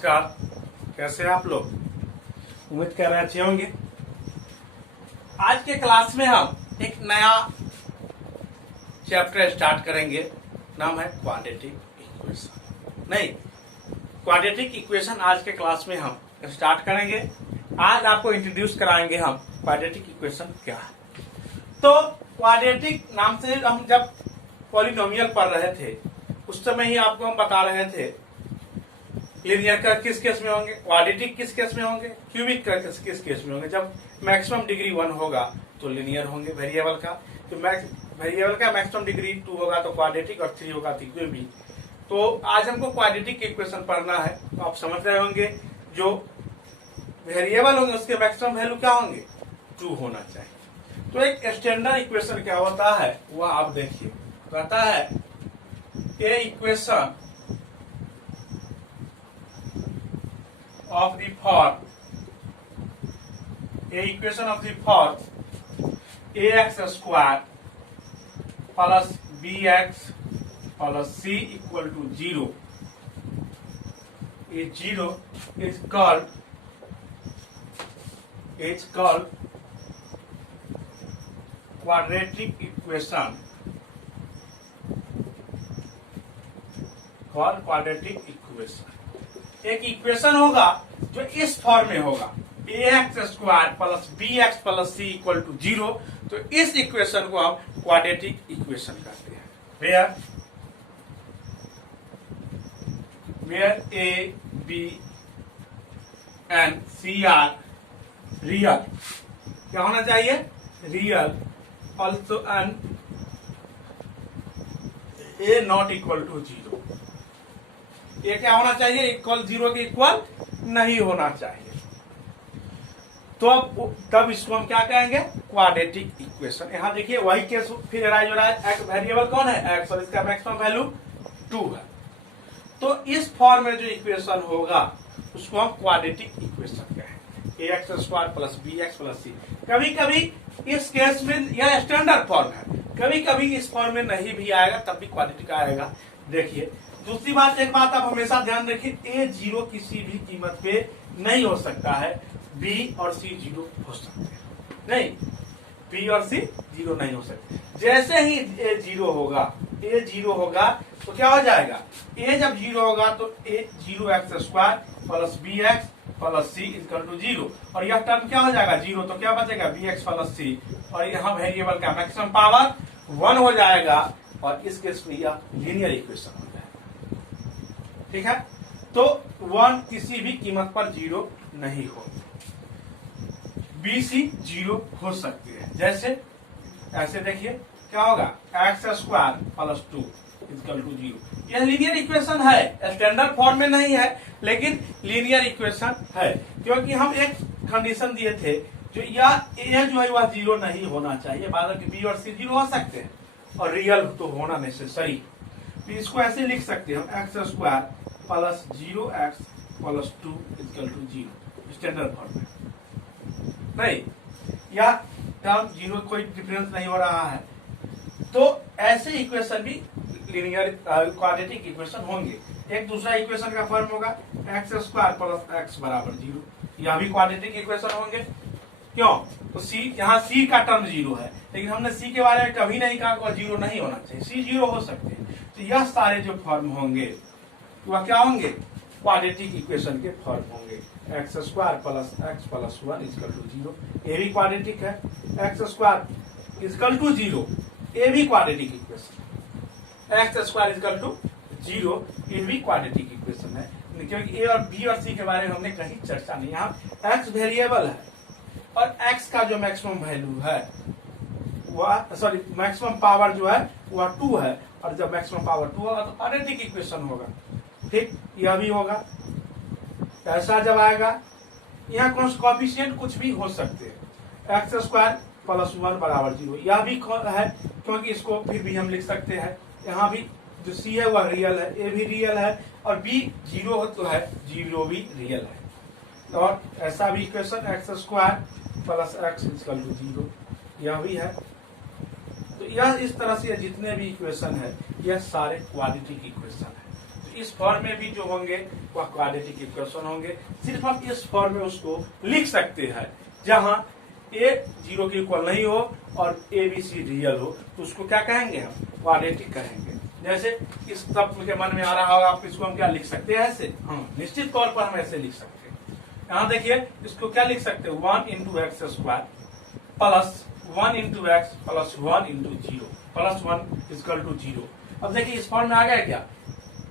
नमस्कार। कैसे हैं आप लोग? उम्मीद कर रहे हैं अच्छे होंगे। आज के क्लास में हम एक नया चैप्टर स्टार्ट करेंगे। नाम है क्वाड्रेटिक इक्वेशन। नहीं, क्वाड्रेटिक इक्वेशन आज के क्लास में हम स्टार्ट करेंगे। आज आपको इंट्रोड्यूस कराएंगे हम क्वाड्रेटिक इक्वेशन क्या है। तो क्वाड्रेटिक नाम से हम जब पॉलिनोमियल पढ़ रहे थे उस समय ही आपको हम बता रहे थे लीनियर का किस केस में होंगे, क्वाड्रेटिक किस केस में होंगे, क्यूबिक का किस केस में होंगे। जब मैक्सिमम डिग्री 1 होगा तो लीनियर होंगे वेरिएबल का, तो वेरिएबल का मैक्सिमम डिग्री 2 होगा तो क्वाड्रेटिक और 3 होगा तो क्यूबिक। तो आज हमको क्वाड्रेटिक इक्वेशन पढ़ना है। तो आप समझ रहे होंगे जो वेरिएबल होंगे उसके मैक्सिमम वैल्यू क्या होंगे, 2 होना चाहिए। तो एक स्टैंडर्ड इक्वेशन क्या होता है वह आप देखिए, कहता है ए equation of the form ax square plus bx plus c equal to 0 is called quadratic equation, called quadratic equation। एक इक्वेशन होगा जो इस फॉर्म में होगा ax square plus bx plus c equal to 0। तो इस इक्वेशन को हम क्वाड्रेटिक इक्वेशन कहते हैं। Where a b and c are real, क्या होना चाहिए, real. Also and a not equal to 0, ये क्या होना चाहिए, इक्वल 0 के इक्वल नहीं होना चाहिए। तो अब तब इसको हम क्या कहेंगे, क्वाड्रेटिक इक्वेशन। यहां देखिए वही केस फिर राइज हो रहा है। एक्स वेरिएबल कौन है, एक्स, और इसका मैक्सिमम वैल्यू 2 है। तो इस फॉर्म में जो इक्वेशन होगा उसको हम क्वाड्रेटिक इक्वेशन कहेंगे। X square plus b x plus c. कभी कभी इस केस में यह स्टैंडर्ड फॉर्म है, कभी कभी इस फॉर्म में नहीं भी आएगा तब भी क्वाड्रेटिक आएगा। देखिए दूसरी बात, एक बात आप हमेशा ध्यान रखिए, ए 0 किसी भी कीमत पे नहीं हो सकता है, बी और सी 0 हो सकते हैं। नहीं, बी और सी 0 नहीं हो सकते। जैसे ही ए 0 होगा तो क्या हो जाएगा, ए जब 0 होगा तो a 0 x square plus b x plus c equal to 0, और यह टर्म क्या हो जाएगा 0, तो क्या बचेगा बी एक्स प्लस सी, और यहाँ वेरिएबल का मैक्सिमम पावर 1 हो जाएगा, और इस केस में यह लीनियर इक्वेशन हो जाएगा। ठीक है, तो 1 किसी भी कीमत पर 0 नहीं हो, बी सी 0 हो सकती है। जैसे ऐसे देखिए क्या होगा, x square plus 2 equal to 0। यह लीनियर इक्वेशन है, स्टैंडर्ड फॉर्म में नहीं है लेकिन लीनियर इक्वेशन है, क्योंकि हम एक कंडीशन दिए थे जो यह ए जो है वह 0 नहीं होना चाहिए, बाद में बी और सी 0 हो सकते हैं और रियल तो होना नेसेसरी। तो इसको ऐसे लिख सकते हैं हम, x square plus 0x plus 2 equal to 0, standard form में। नहीं, या टर्म 0 कोई डिफरेंस नहीं हो रहा है, तो ऐसे इक्वेशन भी लीनियर क्वाड्रेटिक इक्वेशन होंगे। एक दूसरा इक्वेशन का फॉर्म होगा एक्स स्क्वायर प्लस एक्स बराबर 0, यह भी क्वाड्रेटिक इक्वेशन होंगे। क्यों, तो सी, यहाँ सी का टर्म 0 है, लेकिन हमने सी के बारे में कभी नहीं कहा वह 0 नहीं होना चाहिए, सी 0 हो सकते हैं। तो यह सारे जो फॉर्म होंगे वह क्या होंगे, क्वाड्रेटिक इक्वेशन के फॉर्म होंगे। X square plus x plus 1 equal to 0, ये भी क्वाड्रेटिक है। एक्स स्क्वायर इक्वल टू 0, ये भी quadratic equation. X square equal to 0, ये भी क्वाड्रेटिक इक्वेशन है, क्योंकि ए और बी और सी के बारे में हमने कहीं चर्चा नहीं। यहाँ एक्स वेरिएबल है और एक्स का जो मैक्सिमम वैल्यू है वह, सॉरी मैक्सिमम पावर जो है वह 2 है, और जब मैक्सिमम पावर 2 होगा तो क्वाड्रेटिक इक्वेशन होगा। ठीक, यह भी होगा। ऐसा जब आएगा, यहाँ कोएफिशिएंट कुछ भी हो सकते हैं, एक्स स्क्वायर प्लस 1 बराबर 0, यह भी है, क्योंकि इसको फिर भी हम लिख सकते हैं। यहाँ भी जो सी है वह रियल है, ए भी रियल है, और बी 0 तो है, 0 भी रियल है। और ऐसा भी equation x square plus x equal to 0, यह भी है। तो यह इस तरह से जितने भी इक्वेशन है यह सारे क्वाड्रेटिक इक्वेशन है। इस फॉर्म में भी जो होंगे वह क्वाड्रेटिक इक्वेशन होंगे। सिर्फ हम इस फॉर्म में उसको लिख सकते हैं जहां ए 0 के इक्वल नहीं हो और ए बी सी रियल हो, तो उसको क्या कहेंगे हम, क्वाड्रेटिक कहेंगे। जैसे इस तत्व के मन में आ रहा होगा आप, इसको हम क्या लिख सकते हैं ऐसे, निश्चित तौर पर हम ऐसे लिख सकते हैं। यहाँ देखिए इसको क्या लिख सकते हैं, 1 into x square plus 1 into x plus 1 into 0 plus 1 equal to 0। अब देखिए इस फॉर्म में आ गया क्या,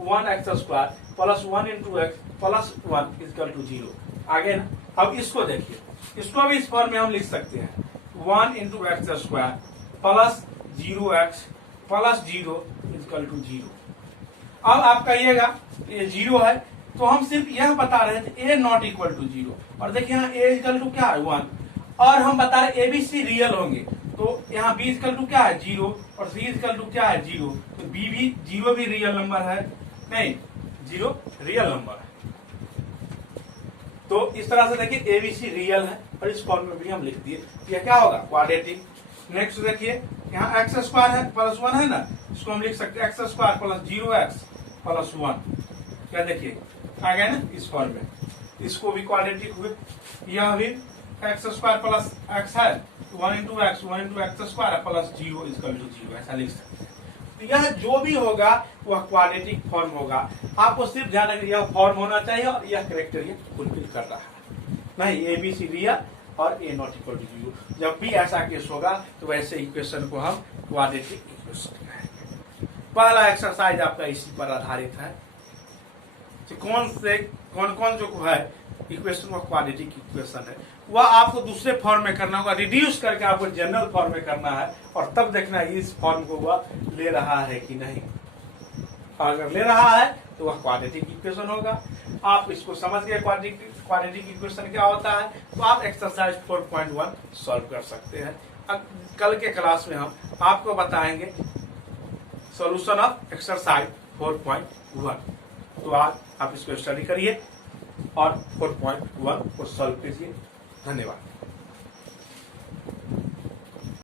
1 x square plus 1 into x plus 1 equal to 0 आ गया ना। अब इसको देखिए, इसको भी इस फॉर्म में हम लिख सकते हैं 1 into x square plus 0x plus 0 equal to 0। अब आप कहिएगा ये 0 है, तो हम सिर्फ यह बता रहे थे a नॉट इक्वल टू 0, और देखिए यहाँ a इजकल टू क्या है 1, और हम बता रहे a b c रियल होंगे, तो यहाँ b इजकल टू क्या है 0 और c इजकल टू क्या है 0, तो b भी 0 भी रियल नंबर है, नहीं 0 रियल नंबर है। तो इस तरह से देखिए ABC रियल है और इस फॉर्म में भी हम लिख दिए, यह क्या होगा, क्वाड्रेटिक। नेक्स्ट देखिए यहाँ एक्स स्क्वायर है प्लस 1 है ना, इसको हम लिख सकते हैं x square plus 0x plus 1, क्या देखिए आ गया ना इस फॉर्म में, इसको भी क्वाड्रेटिक हुए। यह भी एक्स स्क्वायर प्लस एक्स है, 1 into x square plus 0 equal to 0, ऐसा लिख सकते हैं। तो यह जो भी होगा वह क्वाड्रेटिक फॉर्म होगा। आपको सिर्फ ध्यान रखिए यह फॉर्म होना चाहिए और यह क्राइटेरिया फुलफिल कर रहा है, नहीं ए बी सी रियल और ए नॉट इक्वल टू 0। जब भी ऐसा केस होगा तो वैसे इक्वेशन को हम क्वाड्रेटिक इक्वेशन कहेंगे। पहला एक्सरसाइज आपका इसी पर आधारित है, कौन कौन जो है इक्वेशन वो क्वाड्रेटिक इक्वेशन है, वह आपको दूसरे फॉर्म में करना होगा, रिड्यूस करके आपको जनरल फॉर्म में करना है, और तब देखना है इस फॉर्म को वह ले रहा है कि नहीं। अगर ले रहा है तो वह क्वाड्रेटिक इक्वेशन होगा। आप इसको समझ गए क्वाड्रेटिक इक्वेशन क्या होता है, तो आप एक्सरसाइज 4.1 सॉल्व कर सकते हैं। अब कल के क्लास में हम आपको बताएंगे सॉल्यूशन ऑफ एक्सरसाइज 4.1। तो आज आप इसको स्टडी करिए और 4.1 को सॉल्व कीजिए। धन्यवाद।